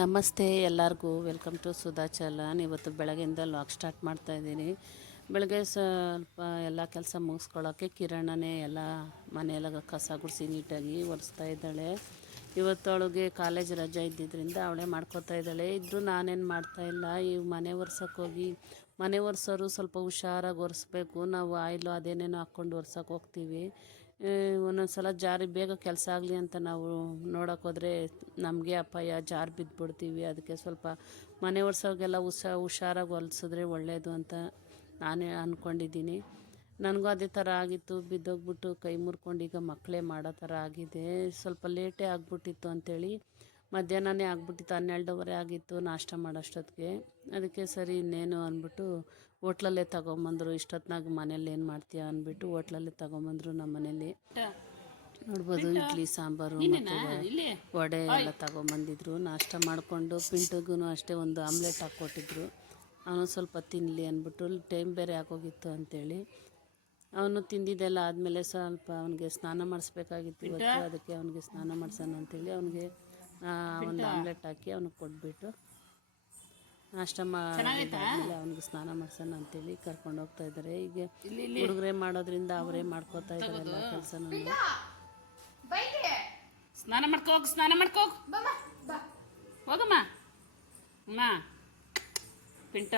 ನಮಸ್ತೆ ಎಲ್ಲರಿಗೂ welcome to Sudha challan. ಇವತ್ತು ಬೆಳಗ್ಗೆಯಿಂದ ಲಾಗ್ ಸ್ಟಾರ್ಟ್ ಮಾಡ್ತಾಯಿದ್ದೀನಿ. ಬೆಳಗ್ಗೆ ಸ್ವಲ್ಪ ಎಲ್ಲ ಕೆಲಸ ಮುಗಿಸ್ಕೊಳ್ಳೋಕ್ಕೆ ಕಿರಣನೇ ಎಲ್ಲ ಮನೆಯೆಲ್ಲ ಕಸ ಗುಡಿಸಿ ನೀಟಾಗಿ ಒರೆಸ್ತಾ ಇದ್ದಾಳೆ. ಇವತ್ತು ಅವಳಿಗೆ ಕಾಲೇಜ್ ರಜೆ ಇದ್ದಿದ್ದರಿಂದ ಅವಳೇ ಮಾಡ್ಕೋತಾ ಇದ್ದಾಳೆ. ಇದ್ದರೂ ನಾನೇನು ಮಾಡ್ತಾಯಿಲ್ಲ. ಈ ಮನೆ ಒರೆಸೋಕ್ಕೋಗಿ ಮನೆ ಒರೆಸೋರು ಸ್ವಲ್ಪ ಹುಷಾರಾಗಿ ಒರೆಸ್ಬೇಕು. ನಾವು ಆಯಿಲು ಅದೇನೇನೋ ಹಾಕ್ಕೊಂಡು ಒರ್ಸೋಕೆ ಹೋಗ್ತೀವಿ. ಒಂದೊಂದು ಸಲ ಜಾರಿ ಬೇಗ ಕೆಲಸ ಆಗಲಿ ಅಂತ ನಾವು ನೋಡೋಕೆ ಹೋದರೆ ನಮಗೆ ಅಪಾಯ, ಜಾರಿ ಬಿದ್ದುಬಿಡ್ತೀವಿ. ಅದಕ್ಕೆ ಸ್ವಲ್ಪ ಮನೆ ಒರೆಸೋಗೆಲ್ಲ ಹುಷಾರಾಗಿ ಹೊಲಿಸಿದ್ರೆ ಒಳ್ಳೆಯದು ಅಂತ ನಾನೇ ಅಂದ್ಕೊಂಡಿದ್ದೀನಿ. ನನಗೂ ಅದೇ ಥರ ಆಗಿತ್ತು, ಬಿದ್ದೋಗ್ಬಿಟ್ಟು ಕೈ ಮುರ್ಕೊಂಡು ಈಗ ಮಕ್ಕಳೇ ಮಾಡೋ ಥರ ಆಗಿದೆ. ಸ್ವಲ್ಪ ಲೇಟೇ ಆಗಿಬಿಟ್ಟಿತ್ತು ಅಂಥೇಳಿ ಮಧ್ಯಾಹ್ನನೇ ಆಗಿಬಿಟ್ಟಿತ್ತು, 12:30 ಆಗಿತ್ತು ನಾಷ್ಟ ಮಾಡೋಷ್ಟೊತ್ತಿಗೆ. ಅದಕ್ಕೆ ಸರಿ ಇನ್ನೇನು ಅಂದ್ಬಿಟ್ಟು ಹೋಟ್ಲಲ್ಲೇ ತೊಗೊಂಬಂದರು. ಇಷ್ಟೊತ್ತಿನಾಗ ಮನೇಲಿ ಏನು ಮಾಡ್ತೀಯ ಅಂದ್ಬಿಟ್ಟು ಹೋಟ್ಲಲ್ಲೇ ತೊಗೊಂಬಂದರು. ನಮ್ಮ ಮನೇಲಿ ನೋಡ್ಬೋದು ಇಡ್ಲಿ ಸಾಂಬಾರು ಮತ್ತು ವಡೆ ಎಲ್ಲ ತೊಗೊಂಬಂದಿದ್ರು. ನಾಷ್ಟ ಮಾಡಿಕೊಂಡು ಪಿಂಟುಗೂ ಅಷ್ಟೇ ಒಂದು ಆಮ್ಲೆಟ್ ಹಾಕ್ಕೊಟ್ಟಿದ್ರು. ಅವನು ಸ್ವಲ್ಪ ತಿನ್ನಲಿ ಅಂದ್ಬಿಟ್ಟು, ಟೈಮ್ ಬೇರೆ ಆಗೋಗಿತ್ತು ಅಂಥೇಳಿ ಅವನು ತಿಂದಿದ್ದೆಲ್ಲ ಆದಮೇಲೆ ಸ್ವಲ್ಪ ಅವನಿಗೆ ಸ್ನಾನ ಮಾಡಿಸ್ಬೇಕಾಗಿತ್ತು ಇವತ್ತು. ಅದಕ್ಕೆ ಅವನಿಗೆ ಸ್ನಾನ ಮಾಡಿಸೋಣ ಅಂಥೇಳಿ ಅವನಿಗೆ ಒಂದು ಆಮ್ಲೆಟ್ ಹಾಕಿ ಅವನಿಗೆ ಕೊಟ್ಬಿಟ್ಟು ನಾಷ್ಟ ಮಾಡಿದ್ಮೇಲೆ ಅವನಿಗೆ ಸ್ನಾನ ಮಾಡ್ಸೋಣ ಅಂತೇಳಿ ಕರ್ಕೊಂಡು ಹೋಗ್ತಾ ಇದ್ದಾರೆ. ಈಗ ಹುಡುಗರೇ ಮಾಡೋದ್ರಿಂದ ಅವರೇ ಮಾಡ್ಕೋತಾ ಇದ್ದಾರೆ ಎಲ್ಲ ಕೆಲಸನೂ. ಸ್ನಾನ ಮಾಡ್ಕೋಗಿ ಹೋಗಮ್ಮ ಅಮ್ಮ ಪಿಂಟ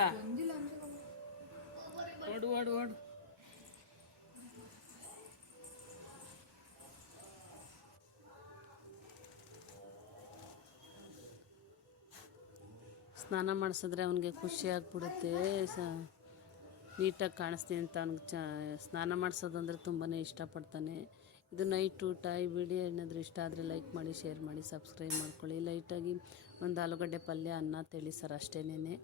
ಓಡು ಓಡು ಓಡು. ಸ್ನಾನ ಮಾಡಿಸಿದ್ರೆ ಅವನಿಗೆ ಖುಷಿ ಆಗಿಬಿಡುತ್ತೆ, ನೀಟಾಗಿ ಕಾಣಿಸ್ತೀನಿ ಅಂತ ಅವ್ನಿಗೆ ಸ್ನಾನ ಮಾಡಿಸೋದು ಅಂದರೆ ತುಂಬಾ ಇಷ್ಟಪಡ್ತಾನೆ. ಇದು ನೈಟ್ ಊಟ. ಈ ವಿಡಿಯೋ ಏನಾದರೂ ಇಷ್ಟ ಆದರೆ ಲೈಕ್ ಮಾಡಿ, ಶೇರ್ ಮಾಡಿ, ಸಬ್ಸ್ಕ್ರೈಬ್ ಮಾಡ್ಕೊಳ್ಳಿ. ಲೈಟಾಗಿ ಒಂದು ಆಲೂಗಡ್ಡೆ ಪಲ್ಯ, ಅನ್ನ ತಿಳಿಸಾರು ಅಷ್ಟೇನೆ.